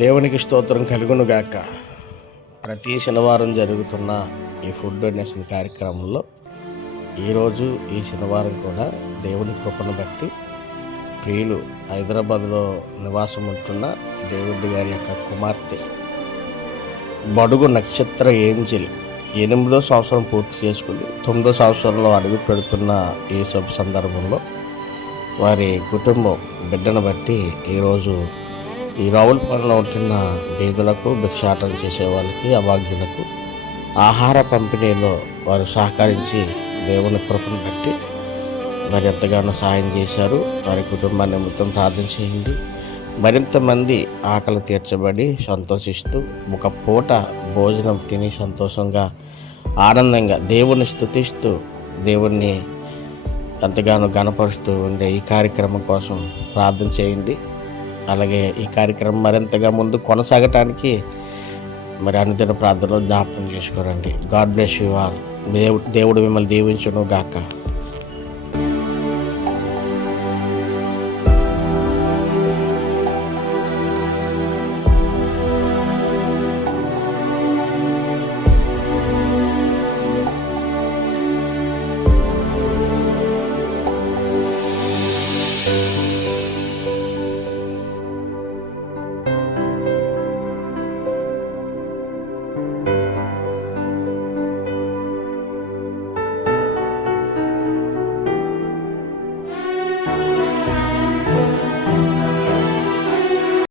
దేవునికి స్తోత్రం కలుగును గాక. ప్రతి శనివారం జరుగుతున్న ఈ ఫుడ్ డొనేషన్ కార్యక్రమంలో ఈరోజు ఈ శనివారం కూడా దేవుని కృపను బట్టి ప్రియులు హైదరాబాద్లో నివాసం ఉంటున్న డేవిడ్ గారి యొక్క కుమార్తె బడుగు నక్షత్ర ఏంజిల్ 8వ సంవత్సరం పూర్తి చేసుకుని 9వ సంవత్సరంలో అడుగు పెడుతున్న ఈ శుభ సందర్భంలో వారి కుటుంబం బిడ్డను బట్టి ఈరోజు ఈ రావులపాలెంలో ఉంటున్న పేదలకు, భిక్షాటన చేసే వాళ్ళకి, అభాగ్యులకు ఆహార పంపిణీలో వారు సహకరించి దేవుని కృపను బట్టి మరి ఎంతగానో సహాయం చేశారు. వారి కుటుంబాన్ని మొత్తం ప్రార్థన చేయండి. మరింత మంది ఆకలి తీర్చబడి సంతోషిస్తూ ఒక పూట భోజనం తిని సంతోషంగా ఆనందంగా దేవుని స్తుతిస్తూ దేవుణ్ణి ఎంతగానో గణపరుస్తూ ఉండే ఈ కార్యక్రమం కోసం ప్రార్థన చేయండి. అలాగే ఈ కార్యక్రమం మరింతగా ముందు కొనసాగటానికి మరి అనుదిన ప్రార్థనలో జ్ఞాపకం చేసుకోరండి. God bless you all. దేవుడు మిమ్మల్ని దీవించును గాక.